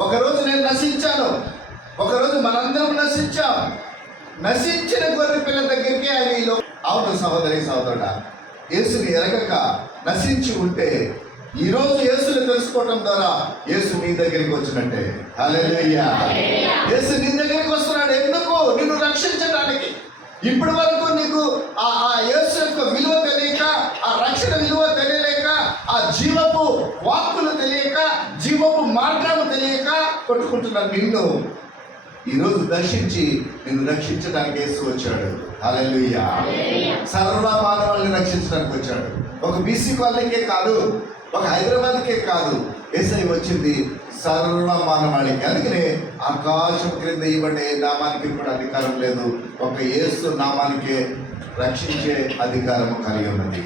ఒకరోజు నేను నశించాను. ఒకరోజు మనందరం నశించాం. నశించిన గొర్రె పిల్ల దగ్గరికి ఆయన ఈ అవును సహోదరి సహోదరుడ యేసుని ఎరగక నశించి ఉంటే ఈ రోజు యేసుని తెలుసుకోవటం ద్వారా యేసు నీ దగ్గరికి వచ్చినట్టే. హల్లెలూయా. యేసు నీ దగ్గరికి వస్తున్నాడు. ఎందుకు? నిన్ను రక్షించడానికి ఇప్పటి వరకు నీకు ఆ ఆ యేసు యొక్క విలువ తెలియక ఆ రక్షణ విలువ తెలియలేక ఆ జీవపు వాక్కులు తెలియక జీవపు మార్గాలు తెలియక కొట్టుకుంటున్నాను నిన్ను. ఈరోజు దర్శించి నిన్ను రక్షించడానికి యేసు వచ్చాడు. అలెలుయ్య సర్వ మానవాళ్ళని రక్షించడానికి వచ్చాడు. ఒక బీసీ వాళ్ళకే కాదు ఒక హైదరాబాద్కే కాదు ఏసై వచ్చింది సర్వ మానవాళికి అందుకనే ఆకాశం క్రింద ఇవ్వడే నామానికి కూడా అధికారం లేదు. ఒక యేసు నామానికే రక్షించే అధికారం కలిగి ఉన్నది.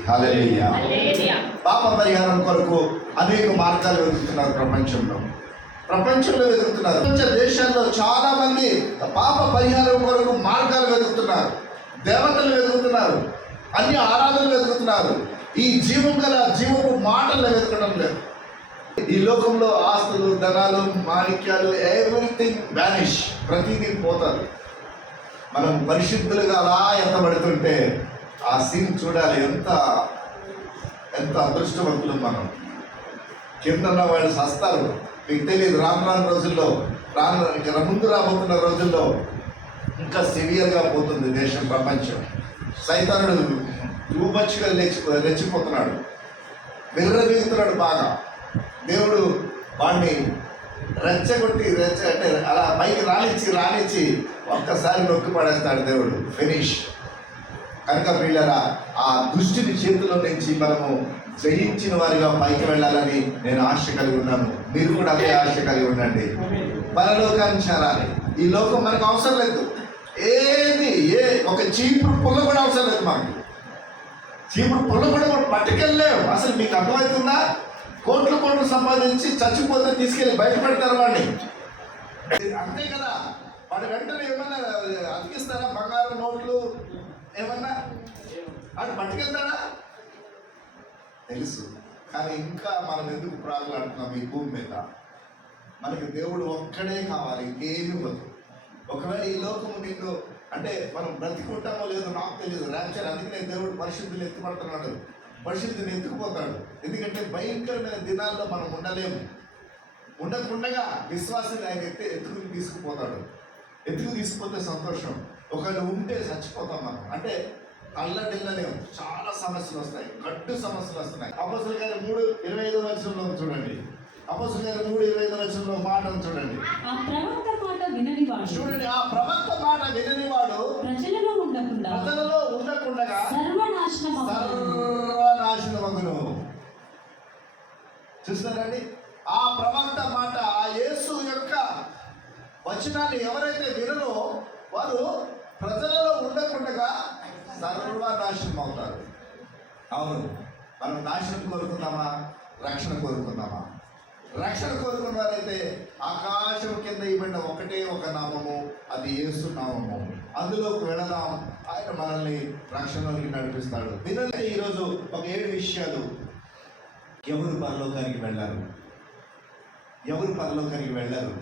పాప పరిహారం కొరకు అనేక మార్గాలు వెతుకుతున్నారు ప్రపంచంలో. ప్రపంచంలో వెతుకుతున్నారు. ప్రపంచ దేశాల్లో చాలా మంది పాప పరిహారం కొరకు మార్గాలు వెతుకుతున్నారు. దేవతలు వెతుకుతున్నారు. అన్ని ఆరాధనలు వెతుకుతున్నారు. ఈ జీవం గల జీవపు మాటలు వెతకడం లేదు. ఈ లోకంలో ఆస్తులు ధనాలు మాణిక్యాలు ఎవ్రీథింగ్ వ్యానిష్ ప్రతిదీ పోతుంది మనం పరిశుద్ధులుగా అలా ఎత్తబడుతుంటే ఆ సీన్ చూడాలి. ఎంత ఎంత అదృష్టవంతులు మనం. కిందన్న వాళ్ళు సస్తారు. మీకు తెలియదు రాను రాను రోజుల్లో రాను ఇంకా ముందు రాబోతున్న రోజుల్లో ఇంకా సివియర్గా పోతుంది దేశం ప్రపంచం. సైతానుడు రూపచ్చిగా లేచి రెచ్చిపోతున్నాడు విర్రవీగుతున్నాడు బాగా. దేవుడు వాడిని రెచ్చగొట్టి రెచ్చ అంటే అలా పైకి రానిచ్చి రానిచ్చి ఒక్కసారి నొక్కి పడేస్తాడు దేవుడు. ఫినిష్ కనుక వీళ్ళరా ఆ దుష్టిని చేతిలో నుంచి మనము జయించిన వారిగా పైకి వెళ్ళాలని నేను ఆశ కలిగి ఉన్నాను. మీరు కూడా అదే ఆశ కలిగి ఉండండి. పరలోకాన్ని చేరాలి. ఈ లోకం మనకు అవసరం లేదు. ఏది ఏ ఒక చీపురు పుల్ల కూడా అవసరం లేదు మాకు. చీపురు పుల్ల కూడా పట్టుకెళ్ళలేము అసలు మీకు అర్థమవుతుందా? కోట్లు కోట్లు సంపాదించి చచ్చిపోతే తీసుకెళ్ళి బయట పెడతారు వాడిని. అంతే కదా. వాడి వెంటనే ఏమన్నా అతికిస్తారా? బంగారం నోట్లు ఏమన్నా? వాడు పట్టుకెళ్తాడా? తెలుసు. కానీ ఇంకా మనం ఎందుకు ప్రాగులాడుతున్నాం ఈ భూమి మీద? మనకి దేవుడు ఒక్కడే కావాలి ఇంకేమీ వద్దు ఒకవేళ ఈ లోకము నిన్ను అంటే మనం బ్రతికుంటామో లేదో నాకు తెలియదు ర్యాప్చర్ అందుకనే దేవుడు పరిశుద్ధులు ఎత్తుపడుతున్నాడు. పరిశుద్ధిని ఎత్తుకుపోతాడు. ఎందుకంటే భయంకరమైన దినాల్లో మనం ఉండలేము. ఉండకుండగా విశ్వాసాన్ని ఆయన ఎత్తే ఎత్తుకుని తీసుకుపోతాడు. ఎత్తుకు తీసుకుపోతే సంతోషం. ఒకవేళ ఉంటే చచ్చిపోతాం మనం. అంటే అల్లడిల్లలేము చాలా సమస్యలు వస్తాయి. గడ్డు సమస్యలు వస్తున్నాయి. అపోసుల గారి మూడు ఇరవై ఐదు లక్షల్లో చూడండి. అపోసుల గారి మూడు ఇరవై ఐదు లక్షల్లో చూడండి. మాట విననివాడు చూడండి ఆ ప్రవక్త మాట వినని వాడు ప్రజలలో ఉండకుండా ప్రజలలో ఉండకుండా సర్వనాశనం సర్వనాశనమగును చూస్తున్నారండి ఆ ప్రవక్త మాట ఆ యేసు యొక్క వచనాన్ని ఎవరైతే వినరో వారు ప్రజలలో ఉండకుండా సర్వనాశనం అవుతారు. అవును. మనం నాశనం కోరుకుందామా? రక్షణ కోరుకుందామా? రక్షణ కోరుకున్న వారైతే ఆకాశం కింద ఇవ్వబడిన ఒకటే ఒక నామము అది యేసు నామము. అందులోకి వెళదాం. ఆయన మనల్ని రక్షణలోకి నడిపిస్తాడు. వినండి ఈరోజు ఒక ఏడు విషయాలు. ఎవరు పరలోకానికి వెళ్ళారు? ఎవరు పరలోకానికి వెళ్ళారు?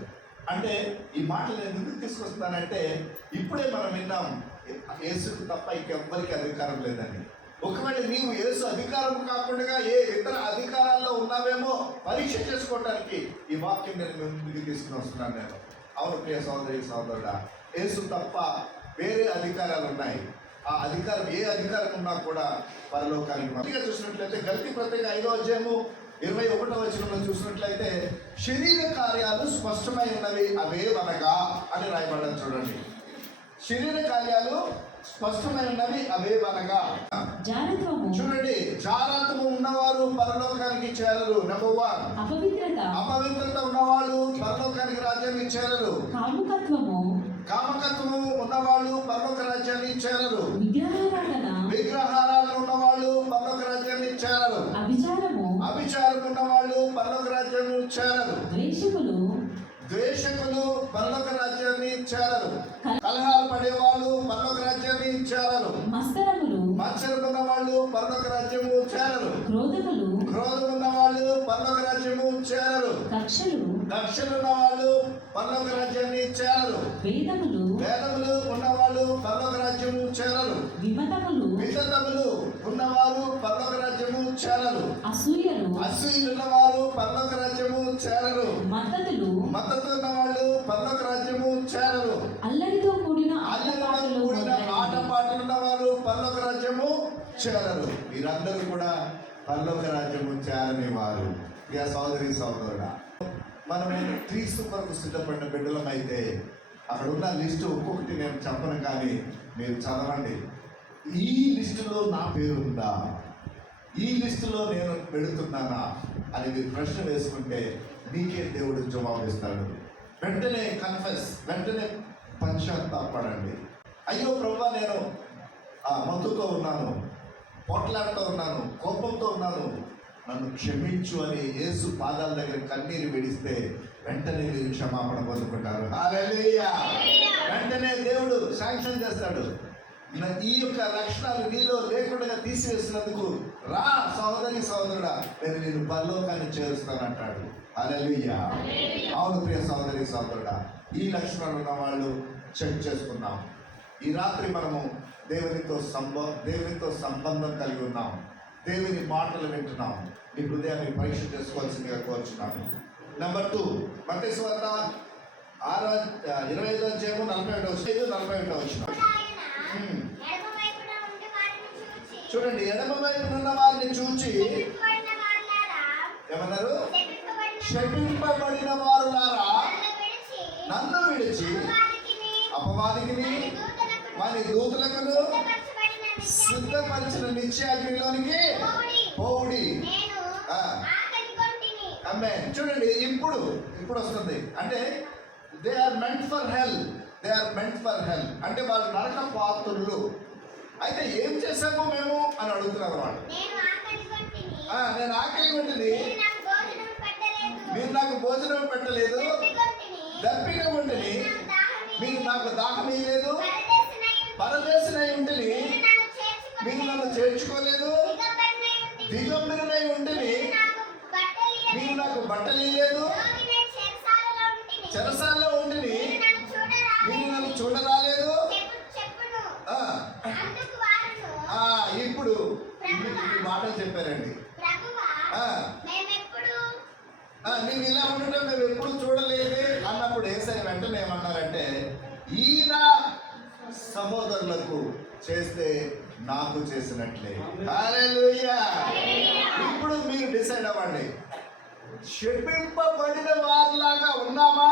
అంటే ఈ మాటలు నేను ఎందుకు తీసుకొస్తున్నానంటే ఇప్పుడే మనం విన్నాం యేసుకు తప్ప ఇంకెవ్వరికి అధికారం లేదని ఒకవేళ నీవు యేసు అధికారం కాకుండా ఏ ఇతర అధికారాల్లో ఉన్నావేమో పరీక్ష చేసుకోవడానికి ఈ వాక్యం నేను ముందుకు తీసుకుని వస్తున్నాను నేను. అవును ప్రియ సోదరి సోదరుడా యేసు తప్ప వేరే అధికారాలు ఉన్నాయి. ఆ అధికారం ఏ అధికారం ఉన్నా కూడా పరలోకానికి మొదటిగా చూసినట్లయితే గల్తీ ప్రత్యేక ఐదో అధ్యాయము ఇరవై ఒకటో వచనంలో చూసినట్లయితే శరీర కార్యాలు స్పష్టమై ఉన్నవి అవే వనగా అని రాయబడ్డారు చూడండి. శరీర కార్యాలు స్పష్టమై ఉన్నవి అవే వనగా. చూడండి జాగ్రత్తగా ఉన్నవారు పరలోకానికి చేరరు నెంబర్ వన్. అపవిత్రత. అపవిత్రత ఉన్నవాళ్ళు పరలోకానికి రాజ్యాన్ని చేరరు. కాముకత్వము. పరలోక రాజ్యాన్ని కక్షలు ఉన్న వాళ్ళు పరలోక రాజ్యాన్ని చేరరు. వేదములు వేదములు ఉన్నవాళ్ళు పరలోక రాజ్యము చేరరు. విమతములు విషతములు ఉన్నవారు పరలోక రాజ్యము చేరరు. అసూయలు అసూయులు ఉన్నవారు పరలోక రాజ్యము చేరరు. మద్దతులు మద్దతు ఉన్న వాళ్ళు పరలోక రాజ్యము చేరరు. అల్లరితో కూడిన అల్లరితో ఆటపాటలు కూడిన ఆట మొదలైనవి. పాటలు ఉన్న వారు పరలోక రాజ్యము చేరరు. మీరందరూ కూడా పరలోక రాజ్యము చేరని వారు. ఇక సోదరి సోదరుడా మనము క్రీస్తు కొరకు సిద్ధపడిన బిడ్డలమైతే అక్కడ ఉన్న లిస్టు ఒక్కొక్కటి నేను చెప్పను కానీ మీరు చదవండి. ఈ లిస్టులో నా పేరు ఉందా? ఈ లిస్టులో నేను పెడుతున్నానా? అని మీరు ప్రశ్న వేసుకుంటే మీకే దేవుడు జవాబిస్తాడు వెంటనే కన్ఫెస్ వెంటనే పశ్చాత్తాపడండి. అయ్యో ప్రభా నేను ఆ మత్తుతో ఉన్నాను పొట్లాడుతూ ఉన్నాను కోపంతో ఉన్నాను నన్ను క్షమించు అని యేసు పాదాల దగ్గర కన్నీరు విడిస్తే వెంటనే మీరు క్షమాపణ పొందుకుంటారు. వెంటనే దేవుడు శాంక్షన్ చేస్తాడు. ఈ యొక్క లక్షణాలు నీలో లేకుండా తీసివేసినందుకు రా సహోదరి సహోదరుడా నేను నేను పరలోకాన్ని చేరుస్తానంటాడు. అలలుయ్యా అవును ప్రియ సహోదరి సహోదరుడా ఈ లక్షణాలు ఉన్న వాళ్ళు చెక్ చేసుకున్నాం ఈ రాత్రి మనము దేవునితో సంబ దేవునితో సంబంధం కలిగి ఉన్నాం. దేవుని మాటలు వింటున్నాం నీ హృదయాన్ని పరీక్ష చేసుకోవాల్సిందిగా కోరుచున్నాను నెంబర్ టూ మత స్వార్త ఆరో ఇరవై ఐదో అధ్యాయము నలభై ఒకటో వచ్చిన ఐదు నలభై ఒకటో వచ్చిన ఎడమ వైపున వారిని చూచి, చూడండి ఎడమ వైపు ఉన్న వారిని చూచి. ఏమన్నారు శపింపబడిన శపింపబడిన వారులారా? నన్ను విడిచి, అపవాదికిని వారి దూతలకును, సిద్ధపరిచిన నిత్యాగ్నిలోనికి పోవుడి. అమ్మే చూడండి ఇప్పుడు ఇప్పుడు వస్తుంది. అంటే they are meant for hell they are meant for hell అంటే వాళ్ళు నరక పాత్రులు. అయితే ఏం చేశాము మేము అని అడుగుతున్నారు వాళ్ళు. నేను ఆకలి ఉంటుంది మీరు నాకు భోజనం పెట్టలేదు. దప్పిక ఉంటుంది మీరు. నాకు దాహం ఉంటిని. పరదేశనై ఉంటుంది మీరు నన్ను చేర్చుకోలేదు దిగంబరినై ఉంటిని. ఉంటుంది మీరు నాకు బట్టలు మీరు ఇయ్యలేదు. ఉంటిని. చెరసాల్లో ఉంటుంది మీరు నన్ను చూడరాలేదు. ఇప్పుడు మాటలు చెప్పారండి నేను నీవు ఇలా ఉండటం మేము ఎప్పుడు చూడలేదు అన్నప్పుడు ఏసై వెంటనే ఏమన్నారంటే ఈయన సహోదరులకు చేస్తే నాకు చేసినట్లే. హల్లెలూయా ఇప్పుడు మీరు డిసైడ్ అవ్వండి. శపింపబడిన వారిలాగా ఉన్నామా?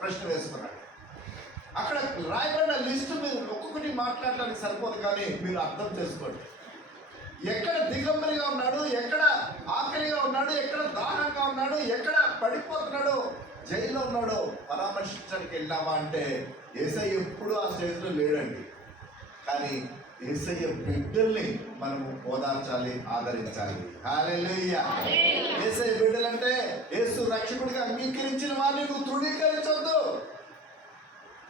ప్రశ్న వేసుకున్నాడు. అక్కడ రాయబడిన లిస్టు మీరు ఒక్కొక్కటి మాట్లాడడానికి సరిపోదు కానీ మీరు అర్థం చేసుకోండి. ఎక్కడ దిగంబరిగా ఉన్నాడు ఎక్కడ ఆకలిగా ఉన్నాడు ఎక్కడ దాహంగా ఉన్నాడు ఎక్కడ పడిపోతున్నాడు జైల్లో ఉన్నాడు పరామర్శించడానికి వెళ్ళామా అంటే ఏసై ఎప్పుడు ఆ స్టేజ్లో లేడండి. కానీ ఏసయ్య బిడ్డల్ని మనము ఓదార్చాలి ఆదరించాలి. ఏసయ్య బిడ్డలంటే యేసు రక్షకుడిగా అంగీకరించిన వారిని నువ్వు తృణీకరించొద్దు.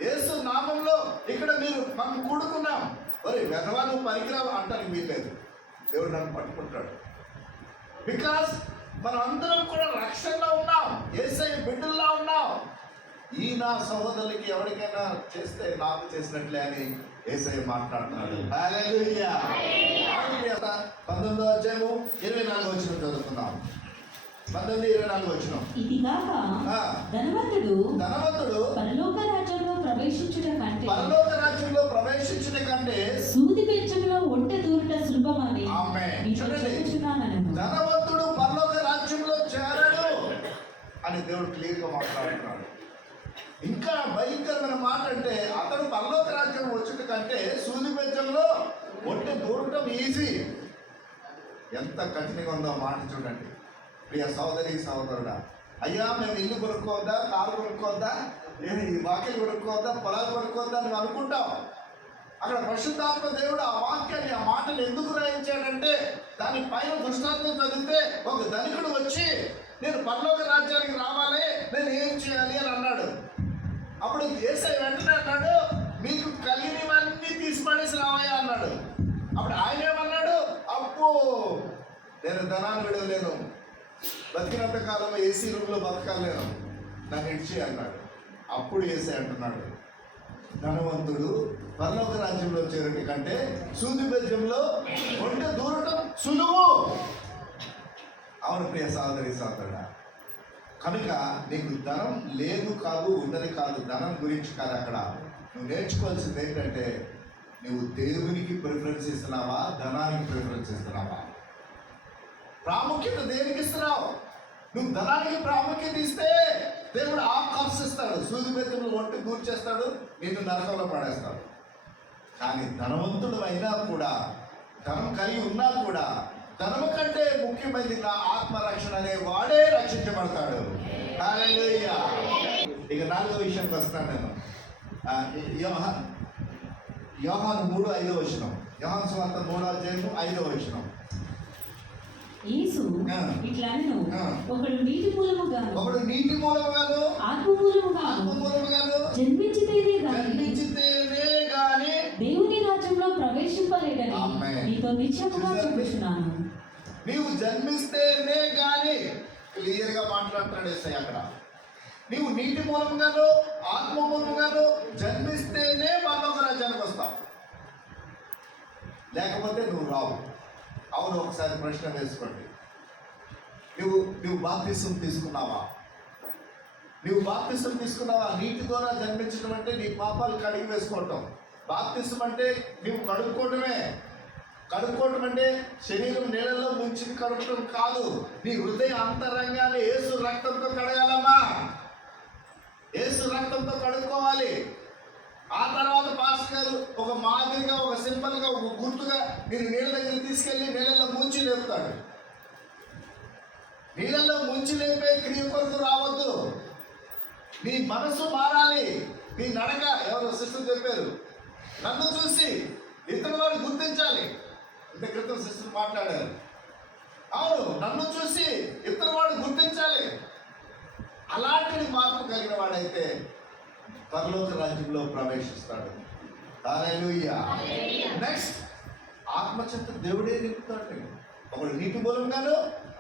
యేసు నామంలో ఇక్కడ మీరు మనం కూడుకున్నాం. ఒరే వెధవా నువ్వు పనికిరావు అంటానికి వీల్లేదు. దేవుడు నన్ను పట్టుకుంటాడు. బికాస్ మనం అందరం కూడా రక్షణలో ఉన్నాం. ఏసై బిడ్డల్లో ఉన్నాం. ఈ నా సహోదరులకి ఎవరికైనా చేస్తే నాకు చేసినట్లే అని ఏసై మాట్లాడుతున్నాడు. పంతొమ్మిదో అధ్యాయము ఇరవై నాలుగు వచ్చిన చదువుకుందాం. పంతొమ్మిది ఇరవై నాలుగు వచ్చిన ఇది కాక ఆ. ధనవంతుడు ధనవంతుడు పరలోక రాజ్యంలో ప్రవేశించుట కంటే పరలోక రాజ్యంలో ప్రవేశించిన కంటే సూది బెచ్చంలో ఒంటె దూరుట సులభమని ధనవంతుడు పరలోక రాజ్యంలో చేరడు అని దేవుడు క్లియర్గా మాట్లాడుతున్నాడు. ఇంకా భయంకరమైన మాట అంటే అతడు పరలోక రాజ్యం వచ్చుట కంటే సూది బెజ్జంలో ఒంటి ఈజీ ఎంత కఠినంగా ఉందో మాట చూడండి. ప్రియ సోదరి సోదరుడా అయ్యా మేము ఇల్లు కొనుక్కోద్దా కారు కొనుక్కోద్దా ఈ వాక్యం కొనుక్కోద్దా పొలాలు కొనుక్కోద్దా అని అనుకుంటాం. అక్కడ పరిశుద్ధాత్మ దేవుడు ఆ వాక్యాన్ని ఆ మాటను ఎందుకు రాయించాడంటే దాని పైన దృష్టాంతం చదివితే ఒక ధనికుడు వచ్చి నేను పర్లోక రాజ్యానికి రావాలి నేను ఏం చేయాలి? అని అన్నాడు. అప్పుడు ఏసై వెంటనే అన్నాడు మీకు కలిగినవన్నీ తీసి పడేసి రావయ్యా అన్నాడు. అప్పుడు ఆయన ఏమన్నాడు? అప్పు! నేను ధనాన్ని విడవలేను బతికినంత కాలం ఏసీ రూమ్లో బతకాలేను నన్ను ఇడ్చి అన్నాడు. అప్పుడు ఏసీ అంటున్నాడు. ధనవంతుడు పరలోక రాజ్యంలో చేరటి కంటే సూది బెజ్యంలో ఒంటె దూరటం సులువు. అవును ప్రియ సహోదరి సహోదరుడా కనుక నీకు ధనం లేదు కాదు ఉన్నది కాదు. ధనం గురించి కాదు అక్కడ. నువ్వు నేర్చుకోవాల్సింది ఏంటంటే నువ్వు దేవునికి ప్రిఫరెన్స్ ఇస్తున్నావా ధనానికి ప్రిఫరెన్స్ ఇస్తున్నావా ప్రాముఖ్యత దేనికి ఇస్తున్నావు? నువ్వు ధనానికి ప్రాముఖ్యత ఇస్తే దేవుడు ఆకర్షిస్తాడు సూది బెత్తములు ఒంటి కూర్చేస్తాడు నిన్ను నరకంలో పడేస్తాడు. కానీ ధనవంతుడు అయినా కూడా ధనం కలిగి ఉన్నా కూడా ధనము కంటే ముఖ్యమైనది నా ఆత్మరక్షణ అనే వాడే రక్షించబడతాడు. ఇక నాలుగో విషయంకి వస్తాను నేను. యోహాను మూడు ఐదో వచనం యోహాను స్వార్థ మూడో అధ్యాయము ఐదో వచనం యేసు ఆ. ఒకడు నీటి మూలముగాను ఒకడు నీటి మూలముగాను ఆత్మ మూలముగాను ఆత్మ మూలముగాను జన్మించితేనే గాని జన్మించితేనే గాని దేవుని రాజ్యంలో ప్రవేశింపలేడని ఆమేన్. నీతో నిశ్చయముగా చూశారా? చెప్పుచున్నాను నీవు జన్మిస్తేనే గాని క్లియర్గా మాట్లాడుతున్నాడు అక్కడ నీవు నీటి మూలంగానో ఆత్మ మూలంగానో జన్మిస్తేనే పరలోక రాజ్యానికి వస్తావు. లేకపోతే నువ్వు రావు. అవును ఒకసారి ప్రశ్న వేసుకోండి. నువ్వు నువ్వు బాప్తిసం తీసుకున్నావా? నువ్వు బాప్తిసం తీసుకున్నావా? నీటి ద్వారా జన్మించడం అంటే నీ పాపాలు కడిగి వేసుకోవటం. బాప్తిసం అంటే నువ్వు కడుక్కోవటమే. కడుక్కోవటం అంటే శరీరం నీళ్ళలో ముంచి కడుక్కోవడం కాదు. నీ హృదయ అంతరంగాన్ని ఏసు రక్తంతో కడగాలమ్మా. రక్తంతో కడుక్కోవాలి ఆ తర్వాత పాస్ గారు ఒక మాదిరిగా ఒక సింపుల్గా ఒక గుర్తుగా మీరు నీళ్ళ దగ్గర తీసుకెళ్ళి నీళ్ళల్లో ముంచి లేపుతాడు. నీళ్ళల్లో ముంచి లేపే క్రియ కొరకు రావద్దు. నీ మనసు మారాలి. నీ నడక ఎవరో సిస్టర్ చెప్పారు. నన్ను చూసి ఇతర వారు గుర్తించాలి. ఇంత క్రితం సిస్టర్ మాట్లాడారు. అవును నన్ను చూసి ఇతర వాడు గుర్తించాలి. అలాంటి మార్పు కలిగిన వాడైతే పరలోక రాజ్యంలో ప్రవేశిస్తాడు. నెక్స్ట్ ఆత్మచేత దేవుడే నింపుతాడు ఒకడు నీటి మూలంగాను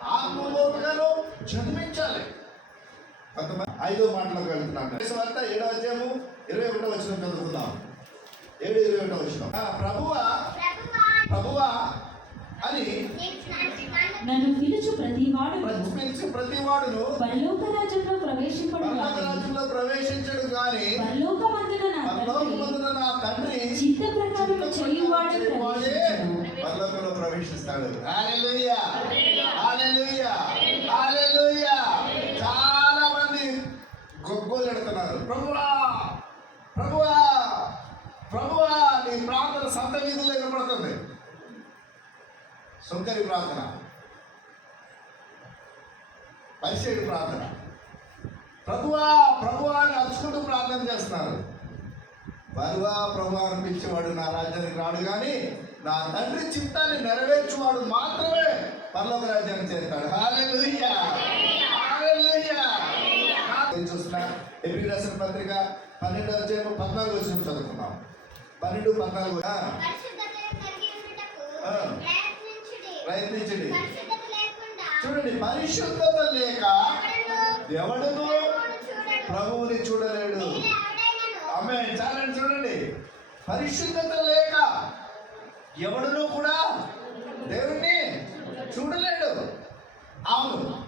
ఆత్మ మూలంగాను జన్మించాలి. కొంతమంది ఐదో మాటలోకి వెళ్తున్నాను. వార్త ఏడో అధ్యాయము ఇరవై ఒకటో వచ్చిన చదువుకుందాం. ఏడు ఇరవై ఒకటో వచ్చిన ప్రభువా, ప్రభువా అని నన్ను- పిలుచు ప్రతి వాడు పిలిచి ప్రతి వాడును. పరలోక రాజ్యంలో ప్రవేశింపడు పరలోక రాజ్యంలో ప్రవేశించడు గాని పరలోకమందున నా తండ్రి. పరలోకమందున నా తండ్రి చిత్త ప్రకారం చేయువాడే పరలోకంలో ప్రవేశిస్తాడు. హల్లెలూయా. హల్లెలూయా. హల్లెలూయా. చాలా మంది గొగ్గోలు ఎడుతున్నారు. ప్రభువా ప్రభువా ప్రభువా నీ ప్రార్థన సంత వీధుల్లో వినపడుతుంది సుంకరి ప్రార్థన. పరిచయ ప్రార్థన. ప్రభువా ప్రభువా అని అరుచుకుంటూ ప్రార్థన చేస్తున్నారు. బరువా ప్రభు అనిపించేవాడు నా రాజ్యానికి రాడు కానీ నా తండ్రి చిత్తాన్ని నెరవేర్చువాడు మాత్రమే పరలోక రాజ్యానికి చేరుతాడు. హల్లెలూయా! హల్లెలూయా! నేను చూస్తున్నా? ఎబ్రి రాసిన పత్రిక పన్నెండు అధ్యాయం పద్నాలుగు వచ్చిన చదువుకున్నాం పన్నెండు పద్నాలుగు ఆ, పరిశుద్ధతను కలిగి ఉండుటకు ఆ. ప్రయత్నించుడి. చూడండి పరిశుద్ధత లేక ఎవడును ప్రభువును చూడలేడు. ఆమె చాలండి చూడండి. పరిశుద్ధత లేక ఎవడును కూడా దేవుణ్ణి చూడలేడు. అవును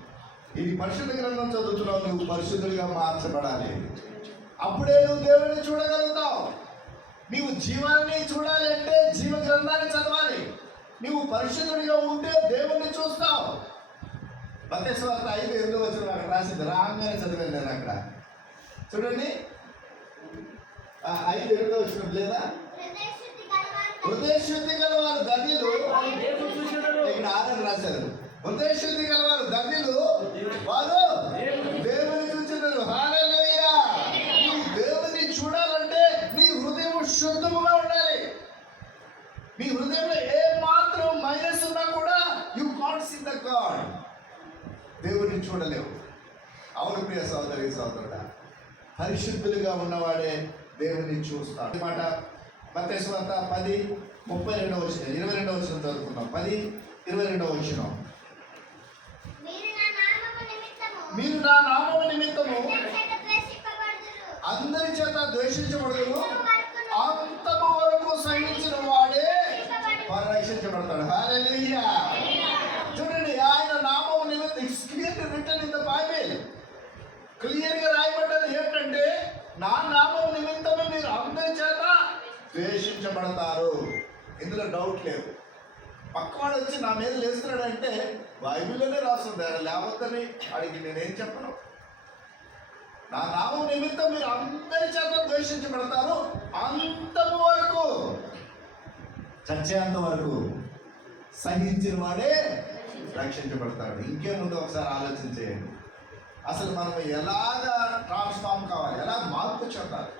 ఇది పరిశుద్ధ గ్రంథం చదువుతున్నావు నువ్వు పరిశుద్ధుడిగా మార్చబడాలి. అప్పుడే నువ్వు దేవుడిని చూడగలుగుతావు. నీవు జీవాన్ని చూడాలి అంటే జీవ గ్రంథాన్ని చదవాలి. నువ్వు పరిశుద్ధుడిగా ఉంటే దేవుణ్ణి చూస్తావు. మతేశ్వార్త ఐదు ఎందుకు వచ్చిన అక్కడ రాసింది. రాగానే చదివాను నేను అక్కడ. చూడండి. ఐదు ఎనిమిదో వచ్చిన లేదా? హృదయశుద్ధి గలవారు హృదయశుద్ధి ధన్యులు. ఇక్కడ ఆరని రాశారు. హృదయశుద్ధి గలవారు ధన్యులు. వారు దేవుని చూచున్నారు హల్లెలూయా నువ్వు దేవుని చూడాలంటే నీ హృదయం శుద్ధముగా ఉండాలి నీ హృదయంలో ఏ మాత్రం మైనస్ ఉన్నా కూడా you can't see the God దేవుని చూడలేవు అవును ప్రియ సోదరి సోదరుడా పరిశుద్ధులుగా ఉన్నవాడే దేవుని చూస్తాడు. మాట మతేశ్వత పది ముప్పై రెండవ వచ్చిన ఇరవై రెండవ వచ్చిన చదువుకున్నాం పది ఇరవై రెండవ వచ్చిన మీరు నా నామము నిమిత్తము. అందరి చేత ద్వేషించబడదు వరకును అంతము వరకు సహించిన వాడే పరిరక్షించబడతాడు హల్లెలూయా చూడండి ఆయన నామం నిమిత్తం it's clear written in the Bible క్లియర్గా రాయబడ్డది ఏంటంటే నా నామం నిమిత్తమే మీరు అందరి చేత ద్వేషించబడతారు. ఇందులో డౌట్ లేదు. పక్కవాడు వచ్చి నా మీద లేస్తున్నాడంటే బైబిల్లోనే రాస్తుంది. ఆయన లేవద్దని అడిగి నేనేం చెప్పను? నా నామం నిమిత్తం మీరు అందరి చేత ద్వేషించబడతారు. అంతము వరకు చచ్చేంత వరకు సహించిన వాడే రక్షించబడతాడు. ఇంకేముందో? ఒకసారి ఆలోచన చేయండి. అసలు మనం ఎలాగ ట్రాన్స్ఫార్మ్ కావాలి? ఎలా మార్పు చెందాలి?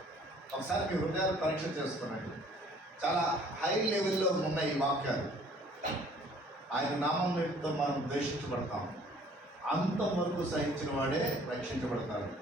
ఒకసారి మీ హృదయాలు పరీక్ష చేసుకోనండి చాలా హై లెవెల్లో ఉన్నాయి ఈ వాక్యాలు. ఆయన నామం మనం ద్వేషించబడతాం. అంతవరకు సహించిన వాడే రక్షించబడతాడు.